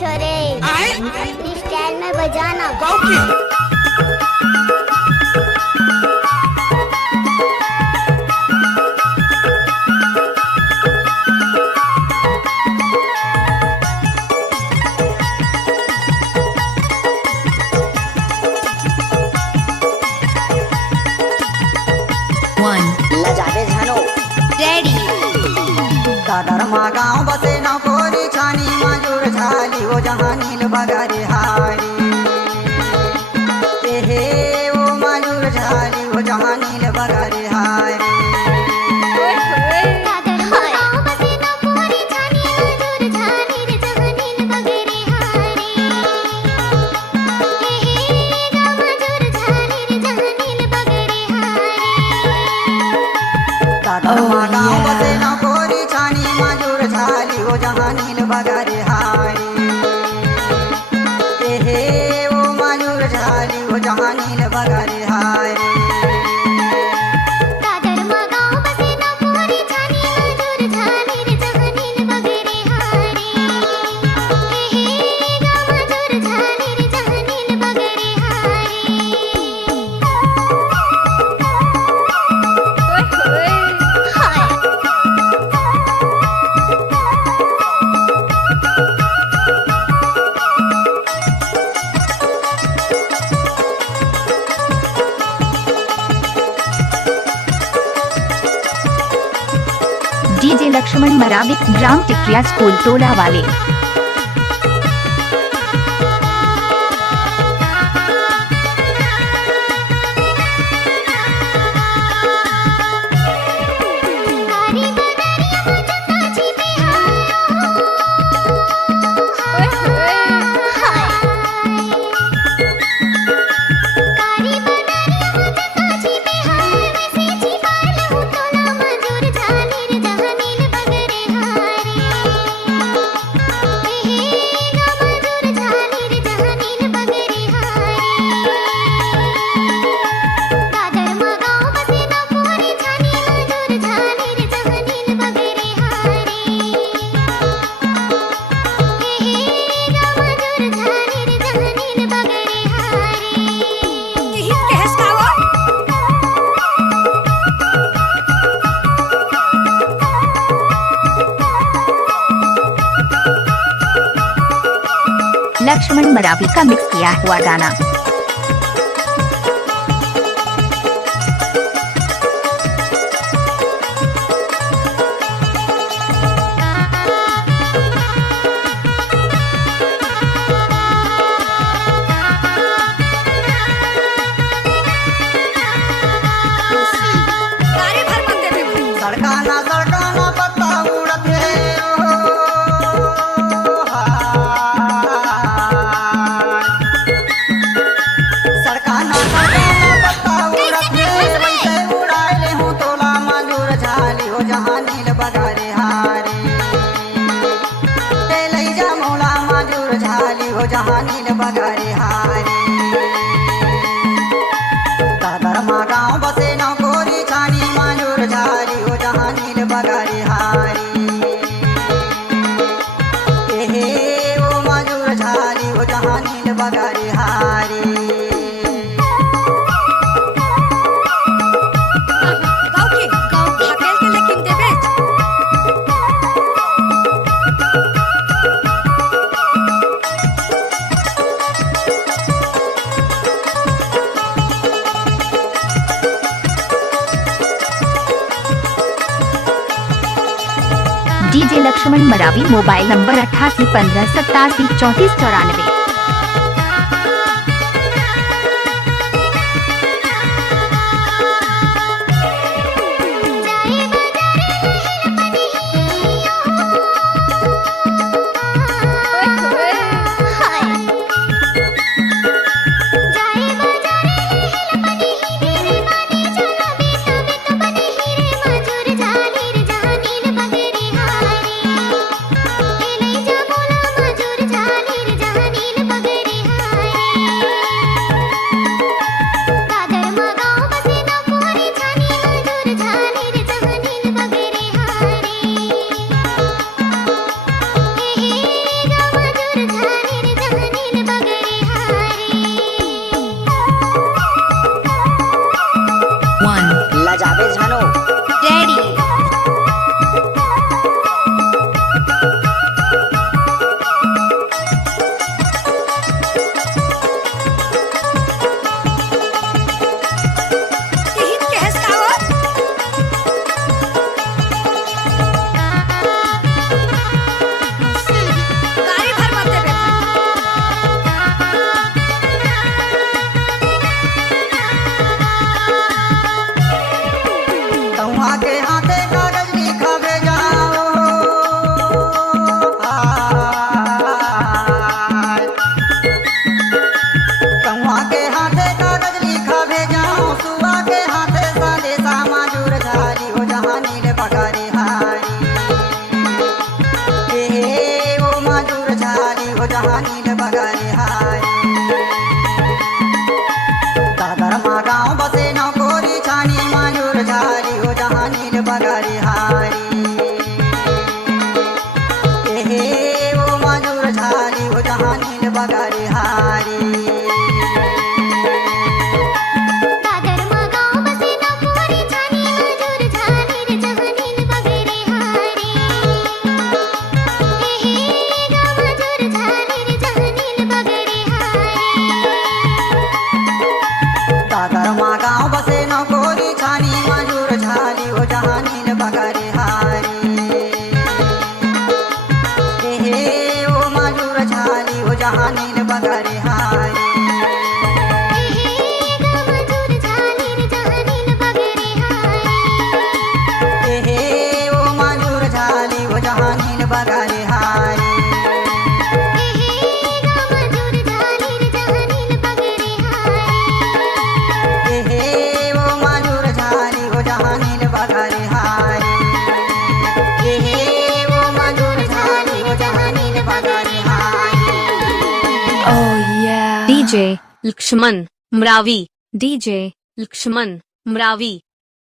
छोरे स्टाइल में बजाना लजाबे झानो रेडी दादर मा गाँव बसे न कोरी छानी मजूर झाली हो जहाँ नील बगारी हारी हे वो मजूर झाली हो जहाँ नील बगारी हारी दादर मा गाँव बसे न कोरी छानी मजूर झाली हो जहाँ नील बगारी हारी हे वो मजूर झाली हो जहाँ नील बगारी हारी डीजे लक्ष्मण मरावी ग्राम टिकरिया स्कूल टोला वाले। लक्ष्मण मरावी का मिक्स किया हुआ गाना। सड़काना सड़काना पत्ता उड़ते सड़काना सड़काना पत्ता उड़ते वैसे उड़ाए हूँ तोला मजूर झाली हो जहाँ नील बगारे हारे ले जा मोला मजूर झाली हो जहाँ नील बगारे हारे दादर मा गाँव बसे न कोरी छानी मजूर झाली हो जहाँ नील बगारी हारी हे वो मजूर झाली हो जहाँ नील बगारी हारी डीजे लक्ष्मण मरावी मोबाइल नंबर 8815873494। बगरे जहाँ नील बगरे हारी दादर मा गाँव बसे नौ कोरी छानी माजूर झाली हो जहाँ नील बगरे हारी हे वो माजूर झाली हो जहाँ नील बगरे हारी दादर मा गाँव बसे नौ कोरी छानी माजूर झाली हो जहाँ नील बगरे हारी हे वो माजूर झाली हो जहाँ नील बगरे हारी हे वो माजूर झाली हो जहाँ नील बगरे हारी हे वो माजूर झाली हो जहाँ नील बगरे हारी हे वो माजूर झाली हो जहाँ नील बगरे हारी DJ Lakshman Mravi DJ Lakshman Mravi